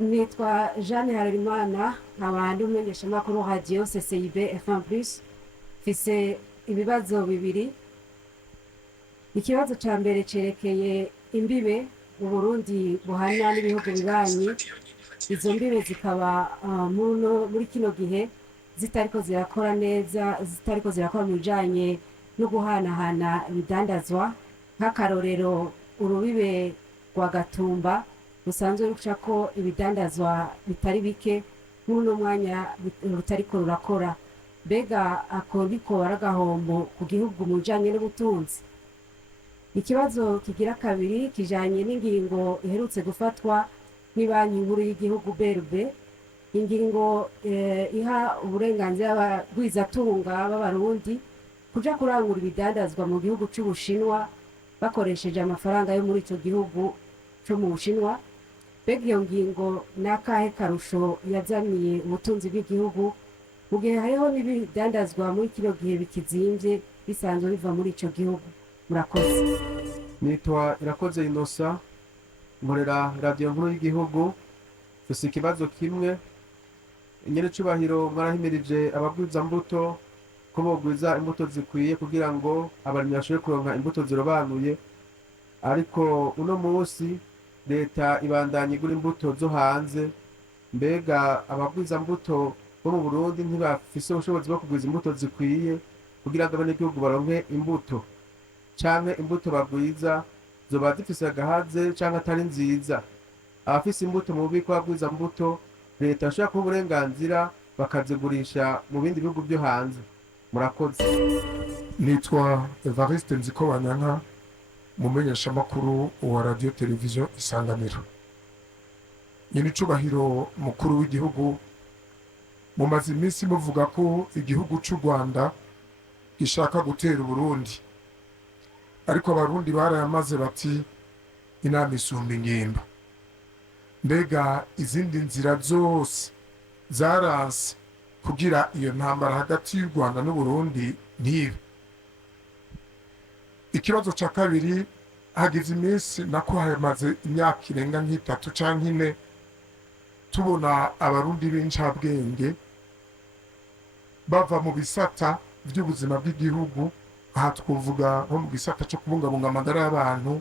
nitwa Jeanne Harerimana nkaba ndi umumenyeshamakuru wa radio CCIB FM+. Mfise ibibazo bibiri. Ikibazo ca mbere cerekeye imbibe Uburundi buhana n'ibihugu bibanyi. Izo mbibe zikaba muri kino gihe zitariko zirakora neza, zitariko zirakora mu bijanye no guhanahana ibidandazwa. Nk'akarorero urubibe rwa Gatumba rusanzwe rucako ibidandazwa bitari bike n'uno mwanya rutariko rurakora. Mbega ako niko baragahombo ku gihugu mu bijanye n'ubutunzi. Ikibazo kigira kabiri kijanye n'ingingo iherutse gufatwa n'Ibanki Nkuru y'Igihugu BRB. Ingingo iha uburenganzira abagwizatunga b'Abarundi kuja kurangura ibidandazwa mu gihugu c'Ubushinwa bakoresheje amafaranga yo muri ico gihugu co mu Bushinwa. Mbega iyo ngingo n'akahe karusho yazaniye ubutunzi bw'igihugu mu gihe hariho n'ibidandazwa muri kino gihe bikizimvye bisanzwe biva muri ico gihugu? Murakoze. Nitwa Irakoze Innocent, nkorera radio nkuru y'igihugu. Mfise ikibazo kimwe. Nyene cubahiro mwarahimirije abagwizambuto ko bogwiza imbuto zikwiye kugira ngo abarimyi bashobore kuronka imbuto zirobanuye, ariko uno musi leta ibandanya igura imbuto zo hanze. Mbega abagwizambuto bo mu Burundi ntibafise ubushobozi bwo kugwiza imbuto zikwiye kugira ngo abanyagihugu baronke imbuto, canke imbuto bagwiza zoba zifise agahaze canke atari nziza? Abafise imbuto mu bubiko bw'abagwizambuto leta ashobora kuba uburenganzira bakazigurisha mu bindi bihugu byo hanze. Murakoze. Nitwa Evariste Nzikobanyanka, mumenyeshamakuru wa radio televiziyo Isanganiro. Nyene icubahiro mukuru w'igihugu, mumaze iminsi muvuga ko igihugu c'u Rwanda gishaka gutera Uburundi, ariko abarundi barayamaze bati inama isumba ingimba. Mbega izindi nzira zose zaranse kugira iyo ntambara hagati y'u Rwanda n'Uburundi ntibe? Ikibazo ca kabiri, hagize iminsi nako hamaze imyaka irenga nk'itatu canke ine tubona abarundi b'incabwenge bava mu bisata vy'ubuzima bw'igihugu. Aha twovuga nko mu gisata co kubungabunga amagara y'abantu.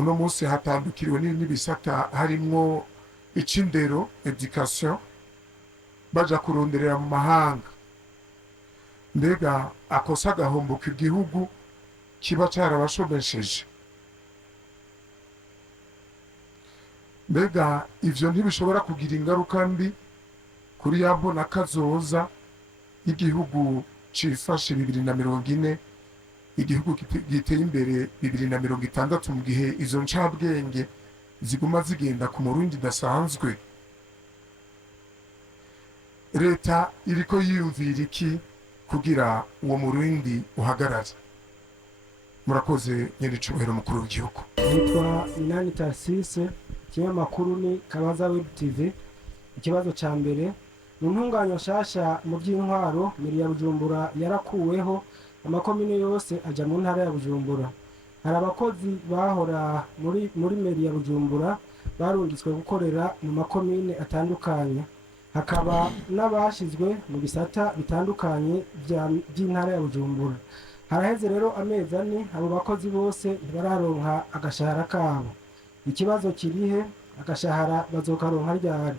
Uno musi hatandukiriwe n'ibisata harimwo ic'indero, education, baja kuronderera mu mahanga. Mbega akosa agahombo k'igihugu kiba carabashomesheje. Mbega ivyo ntibishobora kugira ingaruka mbi kuri ya mbona kazoza y'igihugu cifashe 2040, igihugu giteye imbere 2060, mu gihe izo ncabwenge ziguma zigenda ku murundi dasanzwe? Leta iriko yiyumvira iki kugira uwo murundi uhagarare? Murakoze nyene icubahiro mukuru w'igihugu. Nitwa Minani Tarsise, ikinyamakuru ni Kabaza Web TV. Ikibazo ca mbere, mu ntunganyo nshasha mu by'intwaro meri ya Bujumbura yarakuweho, amakomine yose aja mu ntara ya Bujumbura. Hari abakozi bahora muri meri ya Bujumbura barungitswe gukorera mu makomine atandukanye, hakaba n'abashizwe mu bisata bitandukanye by'intara ya Bujumbura. Haraheze rero amezi ane abo bakozi bose ntibararonka agashahara kabo. Ikibazo kirihe? Agashahara bazokaronka ryari?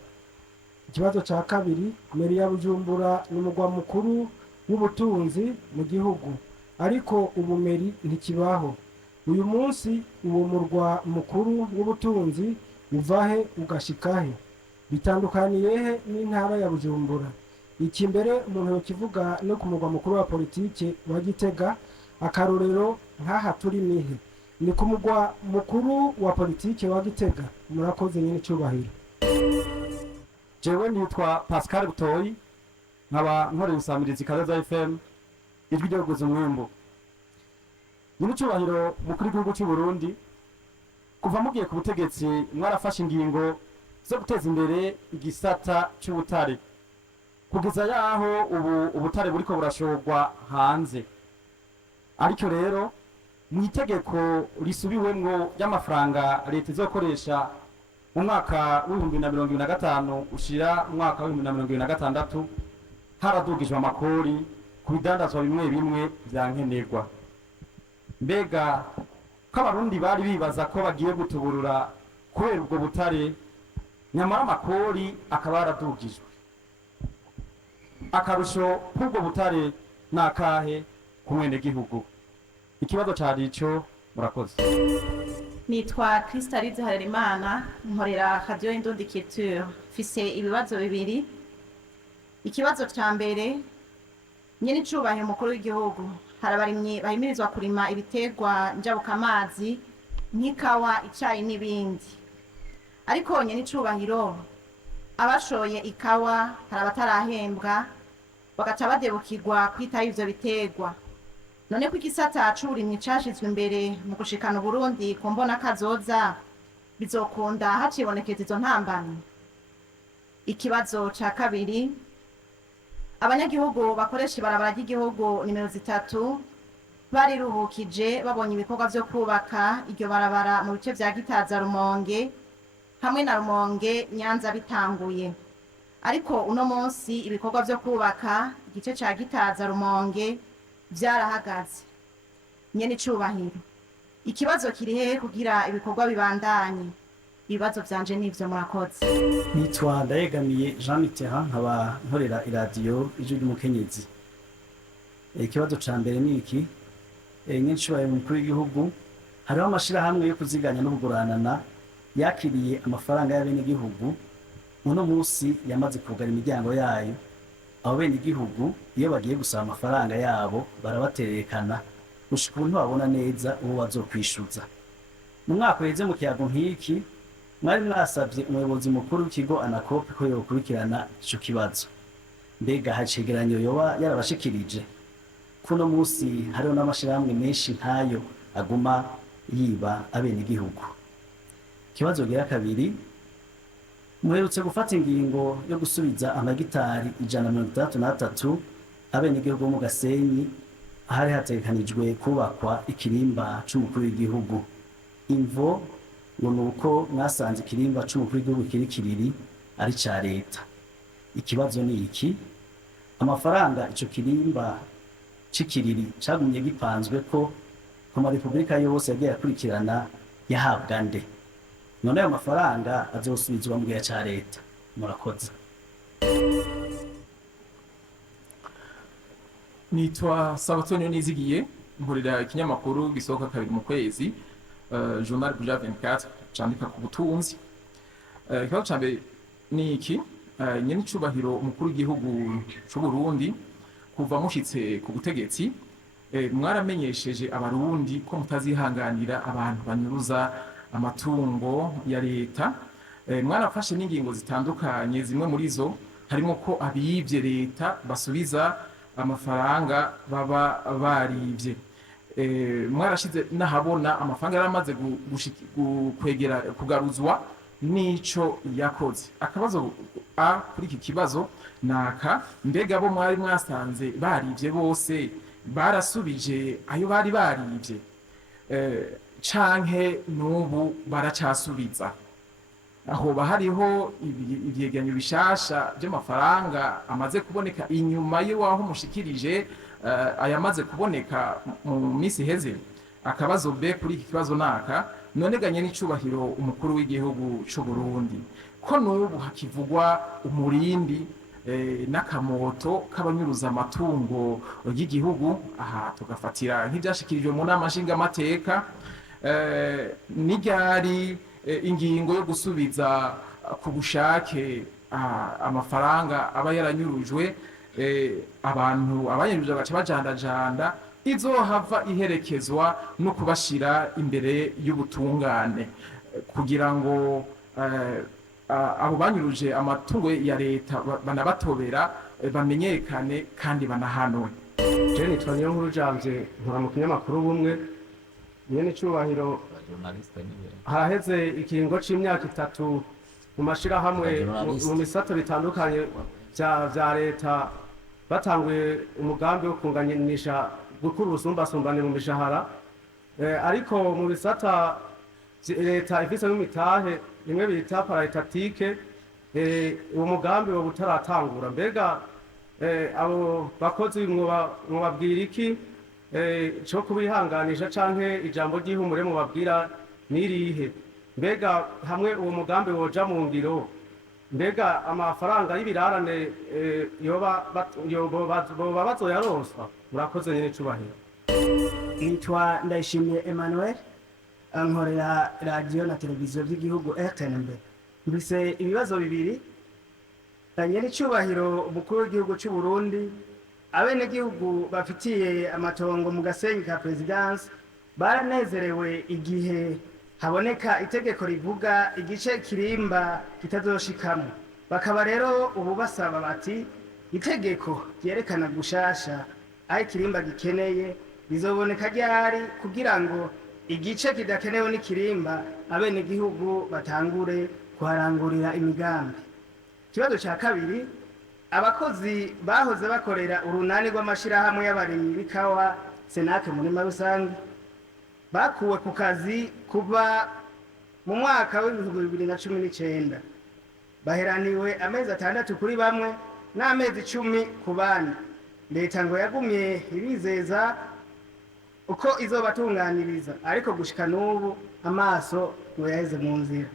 Ikibazo ca kabiri, meri ya Bujumbura n'umugwa mukuru w'ubutunzi mu gihugu, ariko ubu meri ntikibaho. Uyu munsi uwo murwa mukuru w'ubutunzi uvahe ugashikahe? Bitandukaniyehe n'intara ya Bujumbura? Iki mbere umuntu yokivuga no ku murwa mukuru wa politike wa Gitega. Akarorero nk'aha turi nihe? Ni ku murwa mukuru wa politike wa Gitega. Murakoze nyene icubahiro. Jewe nitwa Pascal Butoyi, nkaba nkorera insamirizi Kabaza FM, ijwi ryoguza umwimbu. Nyene icubahiro mukuru w'igihugu c'u Burundi, kuva mugiye ku butegetsi mwarafashe ingingo zo guteza imbere igisata c'ubutare, kugeza yaho ubu ubutare buriko burashorwa hanze. Ariko rero mu itegeko risubiwemwo y'amafaranga leta izokoresha mu mwaka w'ibihumbi na mirongo ibiri na gatanu ushira umwaka w'ibihumbi na mirongo ibiri na gatandatu haradugijwe amakori ku bidandazwa bimwe bimwe vya nkenerwa. Mbega ko abarundi bari bibaza ko bagiye gutuburura kubera ubwo butare, nyamara amakori akaba yaradugijwe. Akarusho k'ubwo butare ni akahe ku mwenegihugu? Ikibazo cari ico. Murakoze. Nitwa Kristalize Harerimana, nkorera Radio Indundi Culture. Mfise ibibazo bibiri. Ikibazo ca mbere, nyene icubahiro umukuru w'igihugu, hari abarimyi bahimirizwa kurima ibiterwa njabukamazi nk'ikawa, icayi n'ibindi. Ariko nyene icubahiro, abashoye ikawa hari abatarahembwa bagaca badebukirwa kwitaho ivyo biterwa. None ko igisata c'uburimyi cashizwe imbere mu gushikana Burundi ku mbona kazoza, bizokunda hacibonekeza izo ntambamyi? Ikibazo ca kabiri, abanyagihugu bakoresha ibarabara ry'igihugu nimero 3 bariruhukije babonye ibikorwa vyo kubaka iryo barabara mu bice vya Gitaza, Rumonge hamwe na Rumonge Nyanza bitanguye. Ariko uno munsi ibikorwa vyo kubaka igice ca Gitaza, Rumonge vyarahagaze. Nyene icubahiro, ikibazo kiri hehe kugira ibikorwa bibandanye? Ibibazo vyanje nivyo. Murakoze. Nitwa Ndayegamiye Jean Mitterrand, nkaba nkorera iradiyo Ijwi ry'Umukenyezi. Ikibazo ca mbere ni iki: nyene icubahiro umukuru w'igihugu, hariho amashirahamwe yo kuziganya no kuguranana yakiriye amafaranga y'abenegihugu, uno munsi yamaze kugara imiryango yayo. Abo benegihugu iyo bagiye gusaba amafaranga yabo barabaterekana gushika ubu ntibabona neza uwo bazokwishuza. Mu mwaka uheze mu kiyago nk'iki mwari mwasavye umuyobozi mukuru w'ikigo ANACOP ko yokurikirana ico kibazo. Mbega hacegeranyo yoba yarabashikirije? Kuno munsi hariho n'amashirahamwe menshi nkayo aguma yiba abenegihugu. Ikibazo gira kabiri, muherutse gufata ingingo yo gusubiza amagitari 163 abenegihugu mu Gasenyi ahari hategekanijwe kubakwa ikirimba c'umukuru w'igihugu. Imvo ngo nuko mwasanze ikirimba c'umukuru w'igihugu kiri kiriri ari ca leta. Ikibazo ni iki: amafaranga ico kirimba c'ikiriri cagumye gipanzwe ko ku marepubulika yose yagiye akurikirana yahabwa nde? None ayo mafaranga azosubizwa mu gihe ca leta? Murakoze. Nitwa Sabatonyo Nizigiye, nkorera ikinyamakuru gisohoka kabiri mu kwezi, Journal Buja 24, candika ku butunzi. Ikibazo ca mbere ni iki: nyene icubahiro umukuru w'igihugu c'u Burundi, kuva mushitse ku butegetsi mwaramenyesheje abarundi ko mutazihanganira abantu banyuruza amatungo ya leta. Mwarafashe n'ingingo zitandukanye, zimwe muri zo harimo ko abiyivye leta basubiza amafaranga baba barivye. Mwarashize nahabona amafaranga yaramaze kwegera kugaruzwa nico yakoze. Akabazo kuri iki kibazo naka: mbega bo mwari mwasanze barivye bose barasubije ayo bari barivye, canke nubu baracasubiza? Aho hariho ivyegeranyo bishasha by'amafaranga amaze kuboneka inyuma y'aho mushikirije ayamaze kuboneka mu misi heze. Akabazo be kuri iki kibazo naka: none ganye n'icubahiro umukuru w'igihugu c'u Burundi, ko nubu hakivugwa umurindi n'akamoto k'abanyuruza amatungo y'igihugu? Aha tugafatira nk'ivyashikirijwe mu nama nshingamateka, n'iryari ingingo yo gusubiza ku bushake amafaranga aba yaranyurujwe, abantu abanyuruje baca bajandajanda, izohava iherekezwa no kubashira imbere y'ubutungane kugira ngo abo banyuruje amatungo ya leta banabatobera bamenyekane kandi banahanwe. Je nitwa Niyonkuru Janvier, nkora mu kinyamakuru Bumwe. Nyene icubahiro, haraheze ikiringo c'imyaka 3 mu mashirahamwe mu misato bitandukanye vya leta batanguye umugambi wo kunganisha gukura ubusumbasumbane mu mishahara, ariko mu bisata leta ifise n'imitahe rimwe bita paraetatike uwo mugambi wo butaratangura mbega abo bakozi mwababwira iki cyo kubihanganisha canke ijambo ry'ihumure mubabwira nirihe mbega hamwe uwo mugambi woja mu ngiro mbega amafaranga y'ibirarane boba bazoyaronswa murakoze nyene cubahiro nitwa Ndayishimiye Emmanuel nkorera radio na televiziyo by'igihugu RTNB mbise ibibazo bibiri nyene cyubahiro umukuru w'igihugu cy'u Burundi abene gihugu bafitiye amatongo mu gasenyi ka presidence baranezerewe igihe haboneka itegeko rivuga igice kirimba kitazoshikamwe bakaba rero ubu basaba bati itegeko ryerekana gushasha aho kirimba gikeneye bizoboneka ryari kugira ngo igice kidakenewe n'ikirimba abene gihugu batangure kuharangurira imigambi. Ikibazo cya kabiri abakozi bahoze bakorera urunani rw'amashirahamwe y'abarimyi b'ikawa Senake Murima Rusange bakuwe ku kazi kuva mu mwaka w'2019 baheraniwe amezi 6 kuri bamwe n'amezi 10 ku bandi. Leta ngo yagumye ibizeza uko izobatunganiriza ariko gushika n'ubu amaso ngo yaheze mu nzira.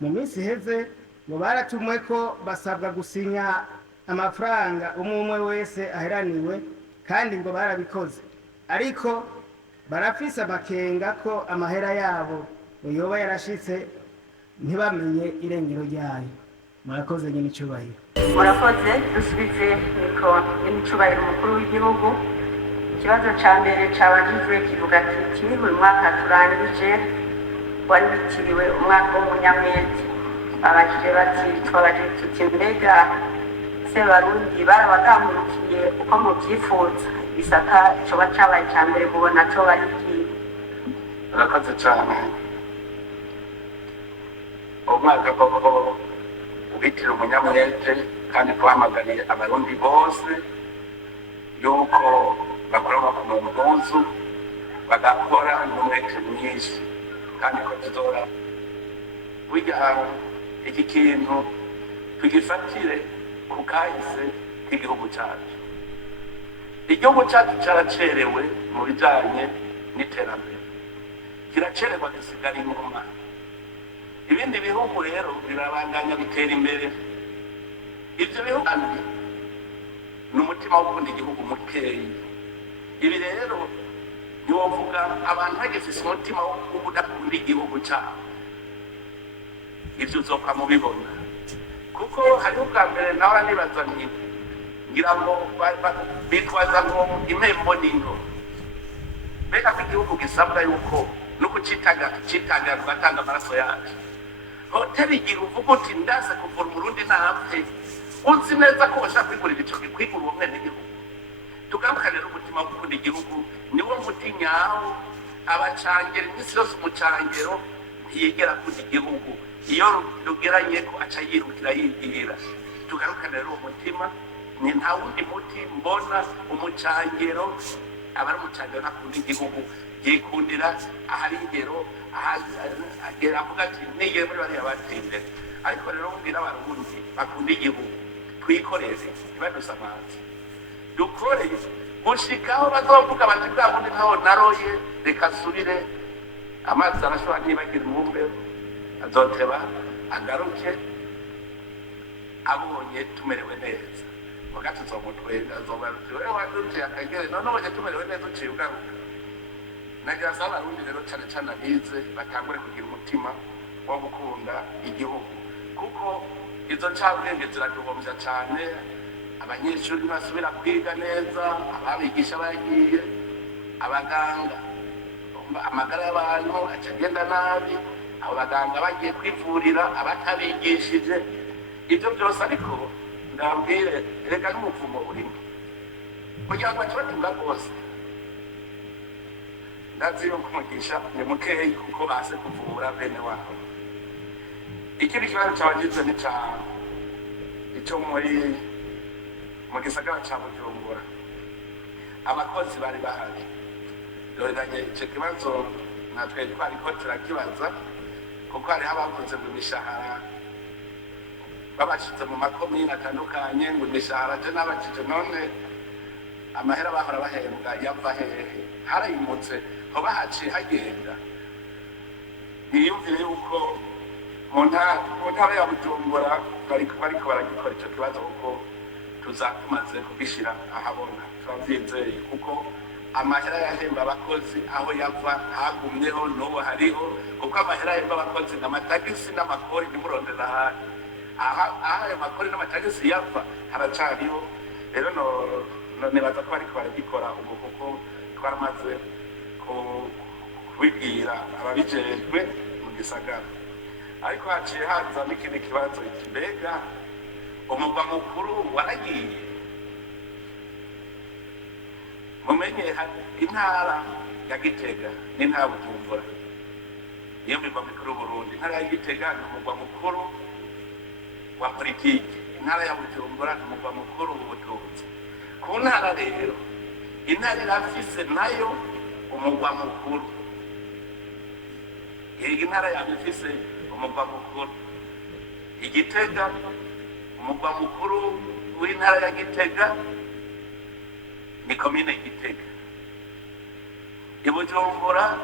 Mu minsi heze ngo baratumwe ko basabwa gusinya amafaranga umwe wese aheraniwe kandi ngo barabikoze ariko barafise amakenga ko amahera yabo yoba yarashitse ntibamenye irengero ryayo. Murakoze nyine cyubahiro. Murakoze dusubize niko n'icubahiro umukuru w'igihugu. Ikibazo ca mbere cabajijwe kivuga kiti uyu mwaka turangije wari witiriwe umwaka w'umunyamwezi. Abajije bati twabajije tuti mbega se Barundi barabagambukiye uko muvyifuza isata coba cabaye ca mbere mubona coba ari ikihe? Murakoze cane. Umwaka koko ubitira umunyamwete kandi twahamaganiye abarundi bose yuko bakora mu mpuzu bagakora n'umwete mwinshi kandi ko tuzora burya iki kintu tugifatire ku kahise k'igihugu cyacu. Igihugu cyacu cyaracerewe mu bijanye n'iterambere, kiracererwa gisigara inyuma. Ibindi bihugu rero birabandanya bitera imbere. Ibyo bihugu ni umutima wo gukunda igihugu mukeyi. Ibi rero ntiwovuga abantu bagifise umutima wo kudakunda igihugu cyabo. Ibyo uzoka mubibona kuko hari ubwa mbere nawe nibaza nti ngira ngo bitwaza ngo impembo n'ingo. Mbega ko igihugu gisabwa yuko no kucitanga tugatanga amaraso yacu. Hoteli igira uvuga uti ndaza kuvura umurundi ntapfe uzi neza ko bashaka kwigurira ico kwigura uwo mwene igihugu. Tugaruka rero umutima wo gukunda igihugu niwo muti nyawo. Abacangera iminsi yose umucangero ntiyegera kundi igihugu iyo rugeranye ko aca yirukira yigirira. Tugaruka rero uwo mutima ni nta wundi muti mbona umucangero abari umucangero nakunda igihugu yikundira ahari ingero agera avuga ati nigere muri bariya batinde. Ariko rero mbwira abarundi bakunda igihugu twikoreze ibadusa amazi dukore gushikaho bazovuga bati bwa bundi ntaho naroye reka subire amazi arashobora ntibagira umwumbe azoteba agaruke abonye tumerewe neza wakati uzomutwenga azobarutiwe wadutse akagere none ubonye tumerewe neza uciye ugaruka. Nagira saba abarundi rero cane cane abize batangure kugira umutima wo gukunda igihugu kuko izo ncabwenge ziraduhombya cane. Abanyeshuri basubira kwiga neza, ababigisha bagiye, abaganga amagara y'abantu acagenda nabi, abo baganga bagiye kwivurira abatabigishije. Ibyo byose ariko ndabwire reka n'umuvumo urimo kugira ngo bakibatunga rwose. Ndazi yuko umugisha ni mukeyi kuko base kuvura bene wabo. Ikindi kibazo cyabagizwe icyo mu gisagara cya Bujumbura abakozi bari bahari. Doranye icyo kibazo natwe twariko turakibaza kuko hariho abavuze ngo imishahara babashyize mu makomine atandukanye ngo imishahara je nabajije none amahera bahora bahembwa yava hehe harayimutse hoba haciye hagenda ntiyumvire yuko mu ntara ya Bujumbura bariko baragikora ico kibazo kuko tumaze kubishira ahabona turavyizeye kuko amahera yahemba abakozi aho yava hagumyeho n'ubu hariho kuko amahera yahemba abakozi n'amatagisi n'amakori ntimurondera ahandi aho ayo makori n'amatagisi yava haracariho rero nibaza ko bariko baragikora ubu kuko twaramaze kubibwira ababijejwe mu gisagara ariko haciye haza n'ikindi kibazo mbega umugwa mukuru waragiye mumenye intara ya Gitega n'intara Bujumbura iyo migwa mikuru y'Uburundi intara ya Gitega ni umugwa mukuru wa politiki intara ya Bujumbura ni umugwa mukuru w'ubutunzi ku ntara rero intara irafise nayo umugwa mukuru iyi ntara yabifise umugwa mukuru Igitega umugwa mukuru w'intara ya Gitega ni komine Gitega i Bujumbura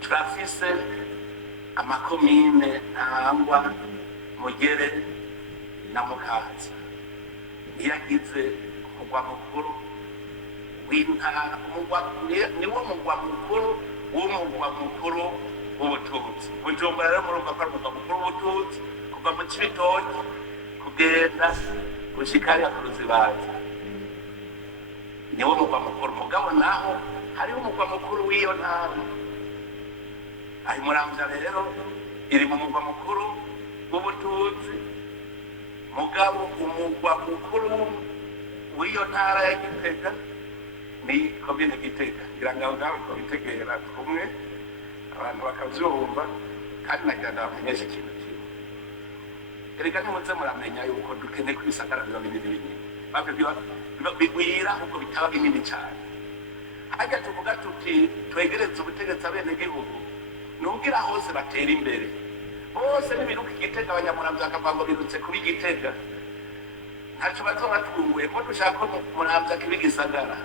turafise amakomine Ntangwa Mugere na Mukaza yagize umugwa mukuru w'intara niwo mugwa mukuru w'umugwa mukuru w'ubutunzi Bujumbura rero murumva ko ari umugwa mukuru w'ubutunzi kuva mu Cibitoke kugenda gushika hariya ku Ruzibazi niwo mugwa mukuru mugabo naho hariho umugwa mukuru w'iyo ntara aho Muramvya rero iri mu mugwa mukuru w'ubutunzi mugabo umugwa mukuru w'iyo ntara ya Gitega ni komine Gitega ngira ngo ngaho ko bitegera kumwe abantu bakavyumva kandi nagira ndabamenyesha ikintu kimwe erega ntimuze muramenya yuko dukeneye ko ibisagara biba binini bigwira kuko bitaba binini cyane hajya tuvuga tuti twegereze ubutegetsi abenegihugu nugira hose batera imbere bose n'ibiruka Igitega abanyamuramvya bakavuga ngo birutse kuba Igitega ntaco bazoba twunguye ko dushaka ko Muramvya kiba igisagara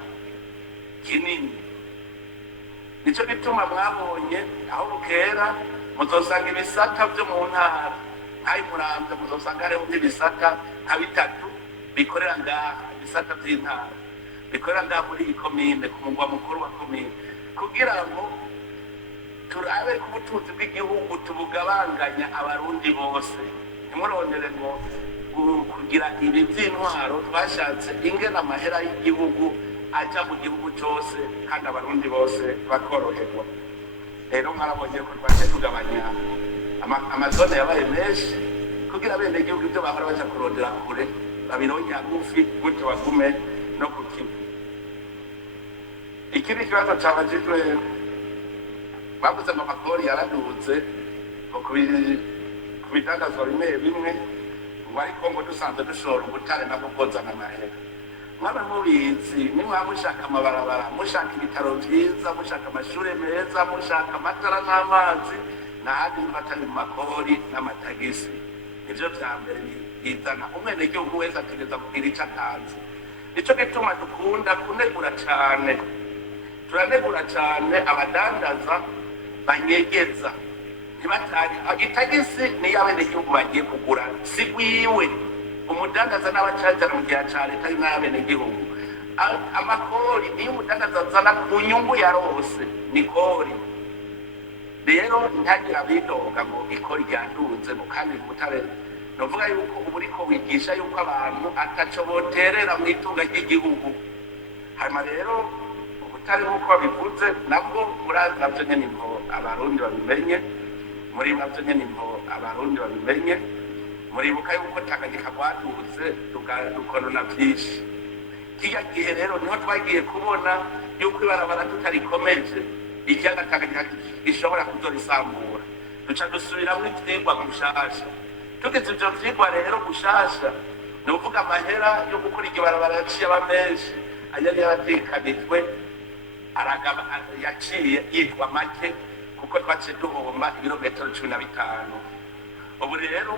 kinini nico gituma mwabonye aho bukera muzosanga ibisata vyo mu ntara nk'ayo Muramvya muzosanga hariho ibisata nka bitatu bikorera ngaha ibisata vy'intara bikorera ngaha muri iyi komine ku mugwa mukuru wa komine kugira ngo turabe ko ubutunzi bw'igihugu tubugabanganya abarundi bose ntimurondere ngo kugira ibi vy'intwaro twashatse ingena amahera y'igihugu aja mu gihugu cose kandi abarundi bose bakoroherwa rero mwarabonye ko twaje tugabanya amazone yabaye menshi kugira bene igihugu ibyo bahora baja kurondera kure babironke hagufi gutyo bagume no ku kivu ikindi kibazo cabajijwe bavuze ngo amakori yaraduze ngo ku bidandazwa bimwe bimwe ngo ariko ngo dusanzwe dushora ubutare nabwo bwozana amahera mwana mubizi nimwa mushaka amabarabara mushaka ibitaro vyiza mushaka amashure meza mushaka amatara n'amazi nahandi atari mu makori n'amatagisi ivyo vya mbere bizana umwenegihugu wese ategereza kugira ico atanze nico gituma dukunda kunegura cane turanegura cane abadandaza banyegeza ntibatari itagisi niyo abenegihugu bagiye kugura sigwiwe umudandaza n'abacajana mu gihe ca leta ari n'abenegihugu amakori niyo umudandaza azana ku nyungu yarose ni kori rero ntagira bidoga ngo ikori ryaduze ngo kandi mutare novuga yuko ubu uriko wigisha yuko abantu ataco boterera mu itunga ry'igihugu hanyuma rero ubutare nk'uko babivuze nabwo murazi navyo nyene imvo abarundi babimenye muri navyo nyene imvo abarundi babimenye muribuka yuko Tanganyika rwaduze dukonona vyinshi kirya gihe rero niho twagiye kubona yuko ibarabara tutarikomeje ikiyaga Tanganyika gishobora kuzorisambura duca dusubiramwo ivyigwa gushasha tugize ivyo vyigwa rero gushasha ni ukuvuga amahera yo gukora iryo barabara yaciye aba menshi ayari yaratekanijwe yaciye yitwa make kuko twaciye duhomba ibirometero 15. ubu rero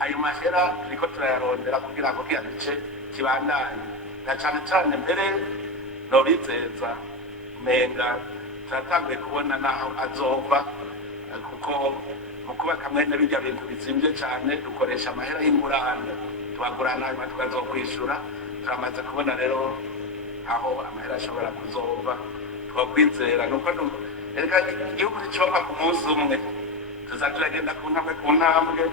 ayo mahera turiko turayarondera kugira ngo kiya gice kibandanye, na cane cane mbere nobizeza menga turatanguye kubona naho azova, kuko mu kubaka mwene bijya bintu bizimvye cane dukoresha amahera y'ingurane, tubagurana hanyuma tukazokwishura. Turamaze kubona rero aho amahera ashobora kuzova, twokwizera nuko erega igihugu ntikibaho ku munsi umwe, tuza turagenda ku ntambwe.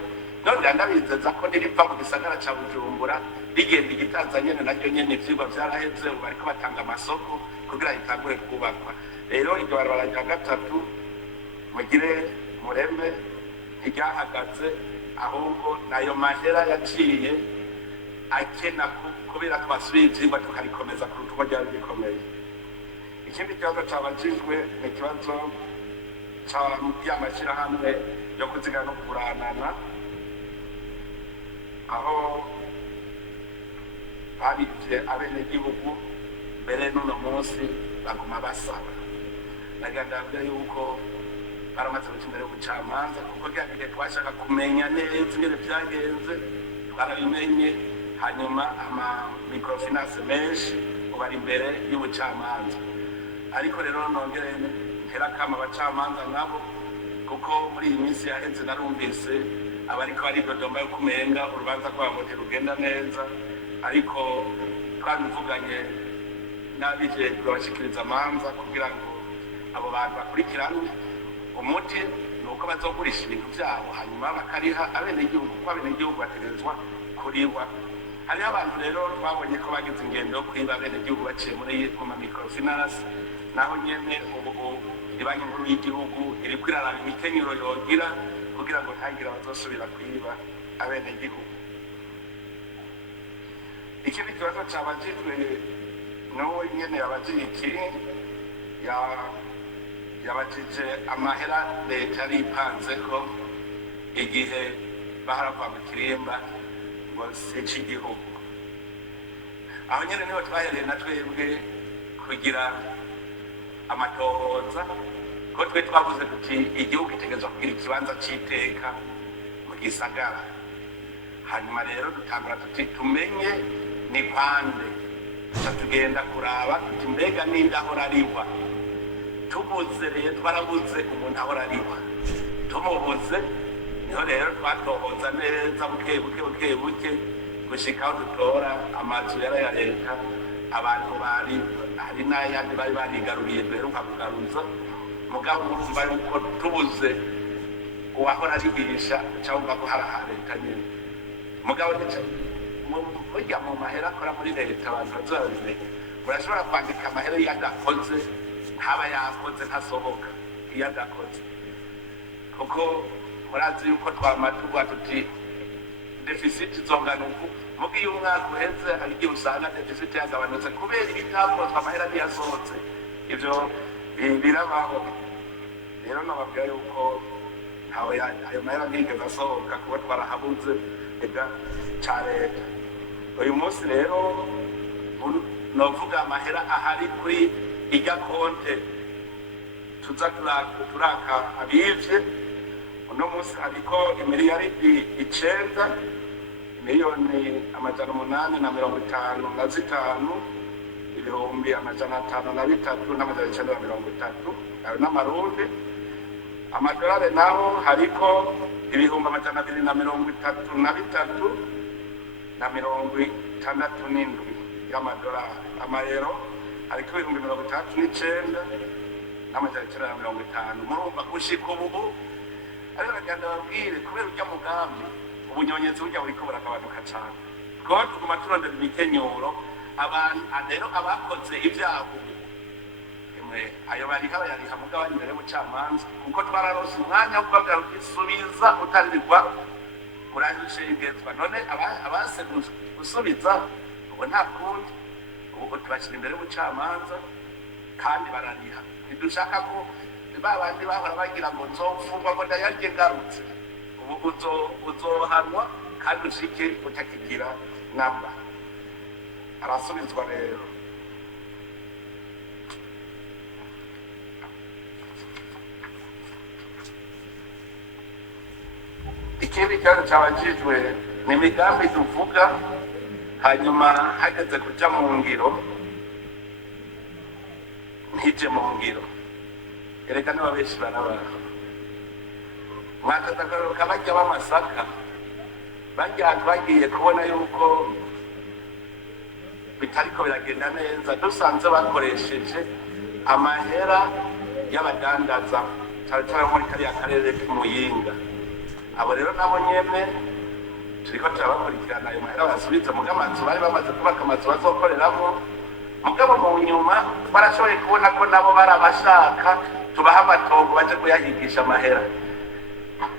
None ndabizeza ko niriva mu gisagara ca Bujumbura rigenda igitaza nyene naryo nyene ivyigwa vyaraheze, ubu bariko batanga amasoko kugira ritangure kubakwa. Rero iryo barabara rya gatatu mugire mureme ntiryahagaze, ahubwo nayo mahera yaciye akena kubera twasubiye ivyigwa tukarikomeza ku rutuko ryari rikomeye. Ikindi kibazo cabajijwe ni ikibazo y'amashirahamwe yo kuzigama no kuguranana, aho babivye abenegihugu mbere n'uno munsi baguma basaba. Nagandabwira yuko baramaze guca imbere y'ubucamanza, kuko ryagihe twashaka kumenya neza ingene vyagenze twarabimenye, hanyuma ama microfinance menshi ubu ari imbere y'ubucamanza. Ariko rero nongere ntera kama abacamanza nabo, kuko muri iyi minsi yaheze narumvise abariko baridodomba yo kumenga urubanza rwabo ntirugenda neza, ariko twabivuganye n'abijejwe bashikiriza amanza kugira ngo abo bantu bakurikiranwe. Umuti ni uko bazogurisha ibintu vyabo hanyuma bakariha abenegihugu, kuko abenegihugu bategerezwa kurihwa. Hariho abantu rero twabonye ko bagize ingendo yo kwiba abenegihugu baciye mu ma microfinance, naho nyene ubu ibanki nkuru y'igihugu iriko iraraba imikenyero yogira kugira ngo ntagire abazosubira kwiba abenegihugu. Ikindi kibazo cabajijwe n'uwo nyene yabajije iki, yabajije amahera leta yari ipanzeko igihe baharava mu kirimba ngo sice igihugu. Aho nyene niho twahereye na twebwe kugira amatohoza, ko twe twavuze tuti igihugu gitegerezwa kugira ikibanza c'iteka mu gisagara. Hanyuma rero dutangura tuti tumenye ni kwande, tuca tugenda kuraba tuti mbega ninde ahora ariwa. Tubuze rero twarabuze umuntu ahora ariwa, tumubuze niho rero twatohoza neza buke gushika aho dutora amazu yari ya leta abantu bari hari n'ayandi bari barigaruriye duheruka kugaruza. Mugabo urumva yuko tubuze uwahora arigisha cyangwa ko hari aha leta nyine. Mugabo burya mu mahera akora muri leta abantu bazobimenye, murashobora kwandika amahera iyo adakoze ntaba yakoze ntasohoka iyo adakoze, kuko murazi yuko twamatugwa tuti deficit izongana uku, muga iyo umwaka uheze hari igihe usanga deficit yagabanutse kubera ibitakozwe amahera ntiyasohotse. Ivyo birabaho rero, nababwira yuko ntawe ayo mahera ntigeze asohoka kuba twarahabuze ega ca leta. Uyu munsi rero novuga amahera ahari kuri irya konte tuza turaka abivye. Uno munsi hariko imiliyaridi 9 miliyoni 855 ibihumbi 503 n'amajana 930 ayo n'amarundi. Amadolari naho hariko ibihumbi 233 na 67 y'amadolari. Amayero hariko ibihumbi 39 n'amajana 950. Murumva gushika ubu ariko bagenda babwire kubera urya mugambi ubunyonyezi burya buriko buragabanuka cane, twaba tuguma turondera imikenyuro. Abantu rero abakoze ivyago ayo barika bayariha mugabo imbere y'ubucamanza, kuko twararose umwanya wo kubabwira uti subiza utarirwa urashengezwa. None abase gusubiza ubu nta kundi, ubu tubashyira imbere y'ubucamanza kandi barariha. Ntidushaka ko babandi bahora bagira ngo nzofungwa ngo ndayarye ngarutse, ubu uzohanwa kandi ushike utakigira namba. Arasubizwa rero. ikindi kibazo cyabajijwe ni imigambi tuvuga hanyuma hageze kuja mu ngiro ntije mu ngiro. Erega niba benshi barabara mwakaza akaruhuka bajya b'amasaka bajya bagiye kubona yuko bitariko biragenda neza, dusanze bakoresheje amahera y'abadandaza cyane cyane muri kariya karere k'Imuyinga. Abo rero nabo nyene turiko turabakurikirana ayo mahera basubize mu amazu bari bamaze kubaka amazu bazokoreramo, mugabo mu nyuma barashoboye kubona ko nabo barabashaka tubaha amatongo baje kuyahigisha amahera.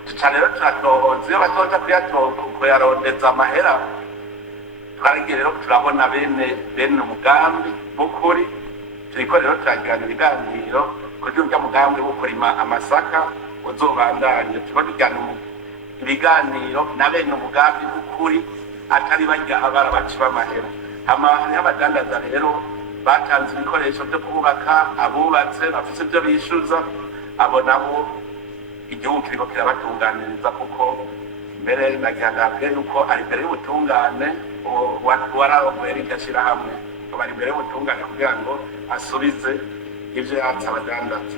Tuca rero turatohoza iyo bazoja kuyarondeza amahera, twaragiye rero turabona bene umugambi w'ukuri. Turiko rero turagirana ibiganiro kugira urya mugambi wo kurima amasaka uzobandanye. Turiko tugirana ibiganiro na bene umugambi w'ukuri atari barya abara baciba amahera. Hariho abadandaza rero batanze ibikoresho byo kubaka, abubatse bafise ibyo bishyuza, abo nabo igihugu kiriko kirabatunganiriza, kuko mbere nagihanabwe yuko ari imbere y'ubutungane wararongoye iryo shirahamwe, bari imbere y'ubutungane kugira ngo asubize ivyo yatse abadandaza.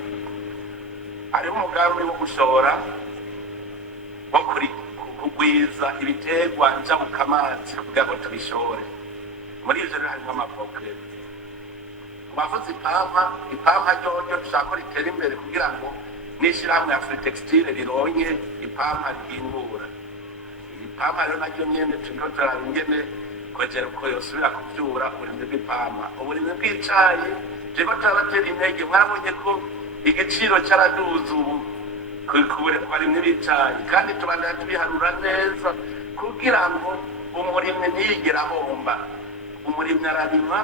Hariho umugambi wo gushora wo kugwiza ibiterwa njabukamazi kugira ngo tubishore. Muri ivyo rero harimwo amavoka. Bavuze ipampa ryoryo dushaka ko ritera imbere kugira ngo n'ishirahamwe ya Free Textile rironke ipampa rihingura. Ipampa rero naryo nyene turiko turaraba ingene kongera uko yosubira kuvyura uburimyi bw'ipampa. Uburimyi bw'icayi turiko turabatera intege, mwarabonye ko igiciro caraduze ubu ku barimyi b'icayi, kandi tubandanya tubiharura neza kugira ngo umurimyi ntiyigere ahomba. Umurimyi ararima,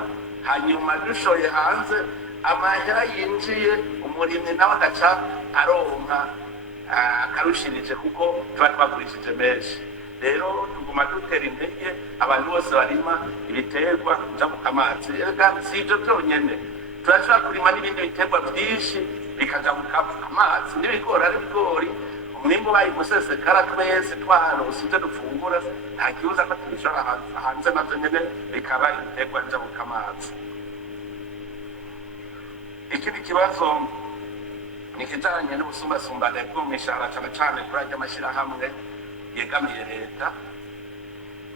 hanyuma dushoye hanze amahera yinjiye, umurimyi nawe agaca aronka akarushirije kuko tuba twagurishije menshi. Rero tuguma dutera intege abantu bose barima ibiterwa njabukamazi. Si ivyo vyonyene, turashobora kurima n'ibindi biterwa vyinshi bikajabuka amazi. N'ibigori ari ibigori, umwimbu ubaye umusesekara twese twaronse ivyo dufungura, nta kibuza ko tubishora hanze navyo nyene bikaba ibiterwa njabukamazi. Ikindi kibazo ni kijanye n'ubusumbasumbane bwo mw'ishara cane cane kuri arya mashirahamwe yegamiye leta.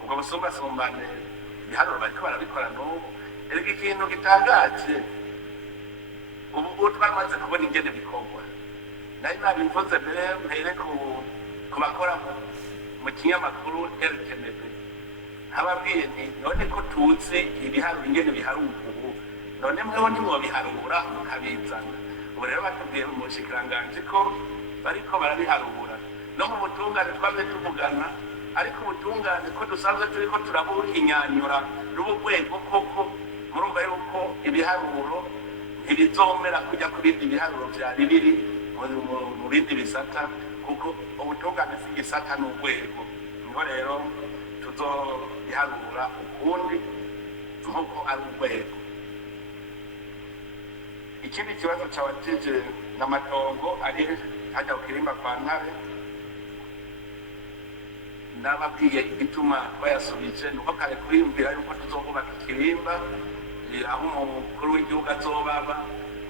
Ubwo busumbasumbane ibiharuro bariko barabikora n'ubu. Erega ikintu gitangaje ubu twamaze kubona ingene bikorwa. Nari nabivuze mbere mpere ku bakora mu kinyamakuru RTNB, nababwiye nti none ko tuzi ibiharuro ingene biharurwa ubu, none mweho ntimwobiharura mukabizana. Ubu rero batubwiye mu bushikiranganji ko bariko barabiharura. No mu butungane twamye tuvugana, ariko ubutungane ko dusanzwe turiko turabuhinyanyura n'ubugwego koko, murumva yuko ibiharuro ntibizomera kujya ku bindi biharuro vyari biri mu bindi bisata, kuko ubutungane si igisata n'urwego. Niho rero tuzobiharura ukundi nk'uko ari urwego. Ikindi kibazo cabajije n'amatongo ari hajya ku Kirimba kwa Ntare, nababwiye igituma twayasubije nuko kare kwiyumvira yuko tuzokubaka Ikirimba aho umukuru w'igihugu azobaba,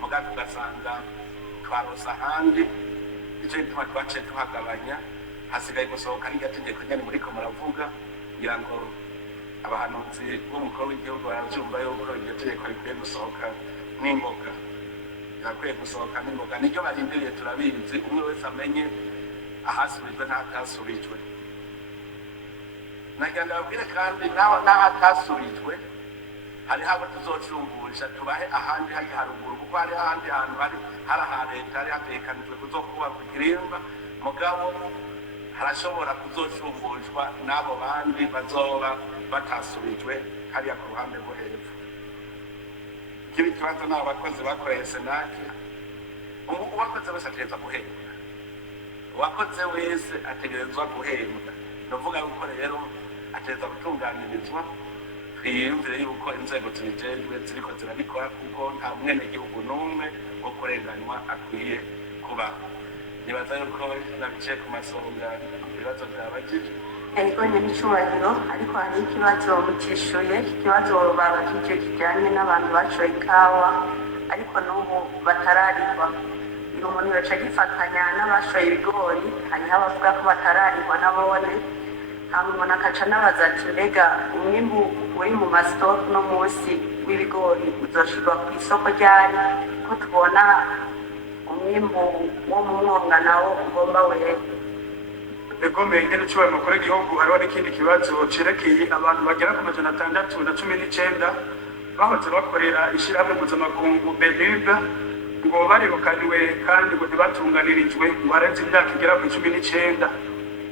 muga tugasanga twaronse ahandi. Ico gituma twaciye tuhagabanya, hasigaye gusohoka n'iryo tegeko nyene muriko muravuga, kugira ngo abahanuzi b'umukuru w'igihugu baravyumva yuko iryo tegeko rikwiye gusohoka n'ingoga. Rirakwiye gusohoka n'ingoga, niryo barindiriye turabizi, umwe wese amenye ahasubijwe n'ahatasubijwe. Nagira ndababwire kandi n'ahatasubijwe hariho abo tuzocungurisha tubahe ahandi hari haruguru, kuko hari ahandi hantu hari aha leta hari hategekanijwe kuzokubakwa Ikirimba, mugabo harashobora kuzocungurishwa n'abo bandi bazoba batasubijwe hariya ku ruhande rwo hepfo. Kibi kibazo n'abo bakozi bakoreye Senake, uwakoze wese ategerezwa guhembwa. Uwakoze wese ategerezwa guhembwa, novuga yuko rero ategerezwa gutunganirizwa. Twiyumvire yuko inzego zibijejwe ziriko zirabikora, kuko nta mwenegihugu n'umwe wo kurenganywa akwiye kubaho. nibaza yuko nabicaye ku masonga ibibazo byabagije ego nyir'icyubahiro ariko hari ikibazo mutishuye ikibazo babajije kijyanye n'abantu bacoye ikawa ariko n'ubu batararikwa iyo umuntu yaca agifatanya n'abashoye ibigori hariho abavuga ko batararikwa nabone hanyuma umuntu akaca anabaza ati mbega umwimbu uri mu masitoke uno munsi w'ibigori uzoshirwa ku isoko ryari ko tubona umwimbu wo mu mwonga nawo ugomba wera egomeye nyir'icyubahiro mukuru w'igihugu hariho n'ikindi kibazo cerekeye abantu bagera ku 619 bahoze bakorera ishyirahamwe mpuzamakungu BENUB ngo barirukaniwe kandi ngo ntibatunganirijwe ngo barenze imyaka igera ku 19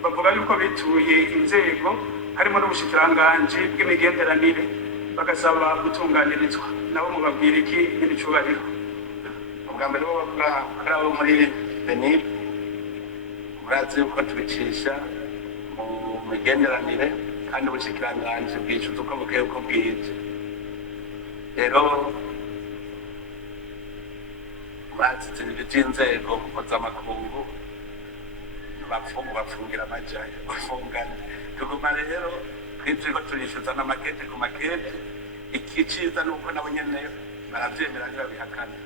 bavuga yuko bituye inzego harimo n'ubushikiranganji bw'imigenderanire bagasaba gutunganirizwa nabo mubabwira iki nyir'icyubahiro ubwa mbere bo bakora abo muri BENUB murazi yuko tubicisha mu migenderanire kandi ubushikiranganji bwicuza uko bukeye uko bwije rero murazi ibintu by'inzego mpuzamakungu bafungira amajayo bafungana tuguma rero twitwiko turishyuza n'amakete ku makete ikiciza nuko nabo nyene baravyemera ntibabihakana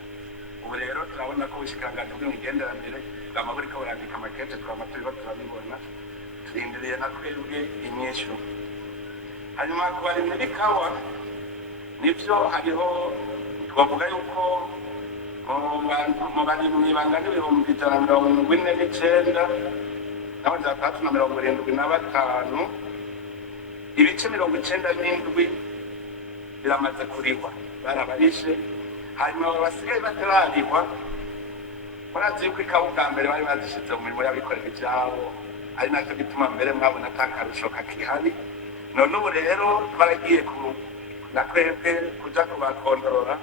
ubu rero turabona ko ubushikiranganji bw'imigenderanire bwama buriko burandika amakete twama turiko turabibona turindiriye na twebwe inyishu hanyuma ku barimyi b'ikawa nivyo hariho twavuga yuko mu barimyi bangana 149 n'abandi 375 ibice 97 biramaze kurihwa barabarishe hanyuma basigaye batararihwa murazi yuko ikawa ubwa mbere bari bazishize mu mirimo y'abikorera ivyabo ari nacyo gituma mbere mwabona atakarusho kakihari none ubu rero baragiye na twebwe kuja kubakontorora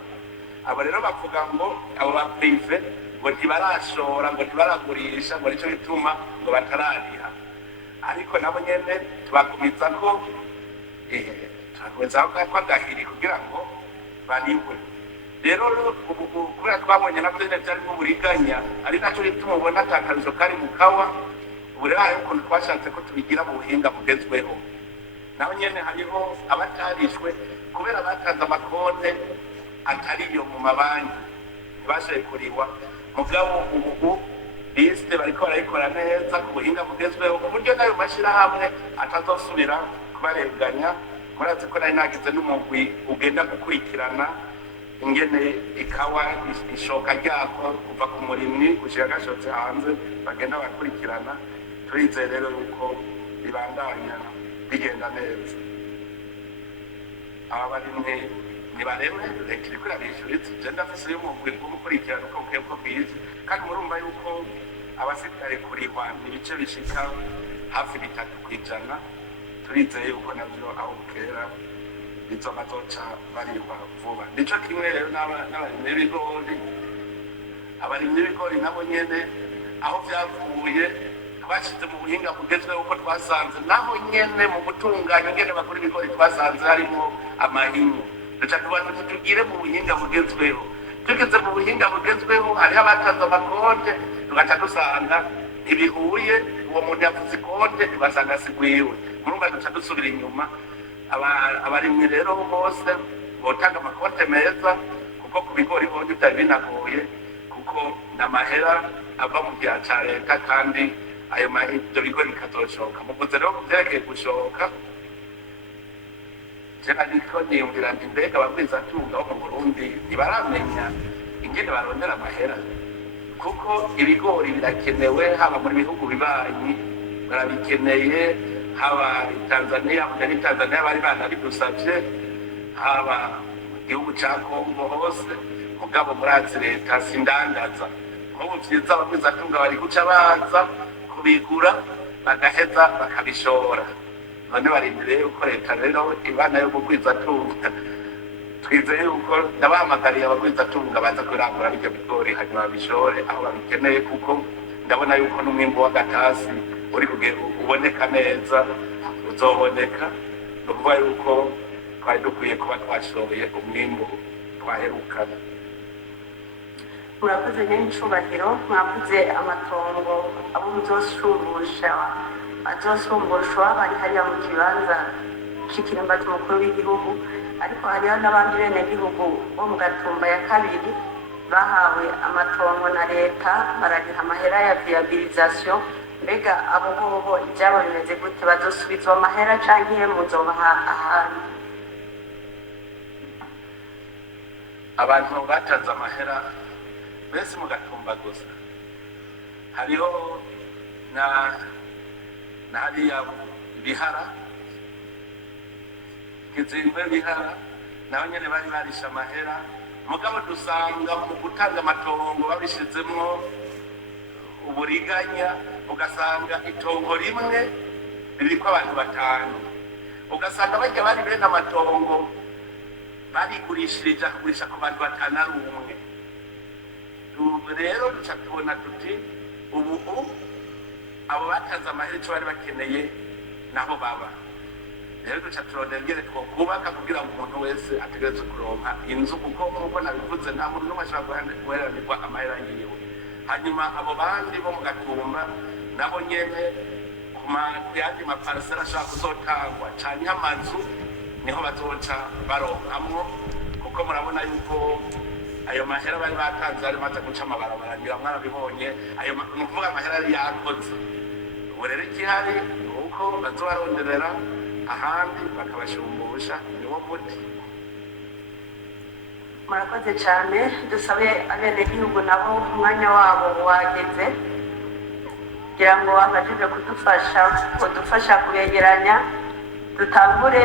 abo rero bavuga ngo abo ba prive ngo ntibarashora ngo ntibaragurisha ngo nicyo gituma ngo batarariha ariko nabo nyene tubagumiza ko turakomeza ko agahiri kugira ngo barihwe rero kubera twabonye navyo nyene vyarimo uburiganya ari nacyo gituma ubona atakarusho kari mu kawa ubu rero hariho ukuntu twashatse ko tubigira mu buhinga bugezweho naho nyene hariho abatarishwe kubera batanze amakonte atariyo mu mabanki ntibashoboye kuriwa mugabo ubu lisite bariko barayikora neza ku buhinga bugezweho ku buryo nayo mashirahamwe atazosubira kubarenganya murazi ko nari nagize n'umugwi ugenda gukurikirana ingene ikawa ishoka ryako kuva ku murimyi gushika gashotse hanze bagenda bakurikirana turizeye rero yuko bibandanya bigenda neza aba barimyi nibareme leta iriko irabishyuritse je ndafise y'umugwi wo gukurikirana uko bukeye uko bwiza kandi murumva yuko abasigaye kurihwa ibice bishika hafi 3% turizeye yuko navyo aho bukera bizoca barihwa vuba nico kimwe rero n'abarimyi b'ibigori abarimyi b'ibigori nabo nyene aho vyavuye twashize mu buhinga bugezweho uko twasanze naho nyene mu gutunganya ingene bakora ibigori twasanze harimo amahinyu duca tubantu tugire mu buhinga bugezweho tugeze mu buhinga bugezweho hariho abatanze amakonte tugaca dusanga ibihuye uwo muntu yavuze ikonte ntibasanga asigwiwe murumva duca dusubira inyuma abarimyi rero bose botanga amakonte meza kuko ku bigori hondi byari binagoye kuko n'amahera ava mu gihe ca leta kandi ayo mahirwe bigori bikazoshoka muvuze rero kuvyerekeye gushoka jena niko niyumvira nti mbega abagwizatunga bo mu Burundi ntibaramenya ingene barondera amahera kuko ibigori birakenewe haba muri bihugu bibanyi barabikeneye haba Tanzania muri Tanzania bari banabidusavye haba mu gihugu ca Kongo hose mugabo murazi leta sindandaza nk'ubu vyiza abagwizatunga bari guca baza kubigura bagaheza bakabishora none barindiriye yuko leta rero ibana yo kugwizatunga twizeye yuko ndabahamagariye abagwizatunga baza kurangura ibyo bigori hanyuma babishore aho babikeneye kuko ndabona yuko n'umwimbu w'agatasi uri uboneka neza uzoboneka ni ukuvuga yuko twari dukwiye kuba twashoboye umwimbu twaherukana murakoze n'incubahiro mwavuze amatongo abo azosumbushwa bari hariya mu kibanza cy'ikirimba cy'umukuru w'igihugu, ariko hariho n'abandi bene gihugu bo mu Gatumba ya kabiri bahawe amatongo na leta barariha amahera ya viabilisation. Mbega abo bobo ibyabo bimeze gute, bazosubizwa amahera canke muzobaha ahantu? abantu batanze amahera bese mu Gatumba gusa, hariho na hariya bihara kizimbe bihara naho nyene bari barisha amahera, mugabo dusanga mu gutanga amatongo babishizemwo uburiganya, ugasanga itongo rimwe ririko abantu batanu, ugasanga bajya bari bene amatongo barigurishirije kugurisha ku bantu batanu ari umwe. Rero duca tubona tuti ubu abo batanze amahera icyo bari bakeneye naho baba. Rero duca turondera ingene twokubaka kugira ngo umuntu wese ategereze kuronka inzu, kuko nk'uko nabivuze nta muntu n'umwe ashobora guheranirwa amahera yiwe. Hanyuma abo bandi bo mu Gatumba nabo nyene ku yandi maparisera ashobora kuzotangwa canke amazu niho bazoca baronkamwo, kuko murabona yuko ayo mahera bari batanze ari maze guca amabarabara, ngira mwarabibonye ayo ni ukuvuga amahera yari yakoze. Ubu rero igihari ni uko bazobaronderera ahandi bakabashumbusha, niwo muti. Murakoze cyane, dusabe abenegihugu nabo umwanya wabo wageze kugira ngo abajije kudufasha kubegeranya dutangure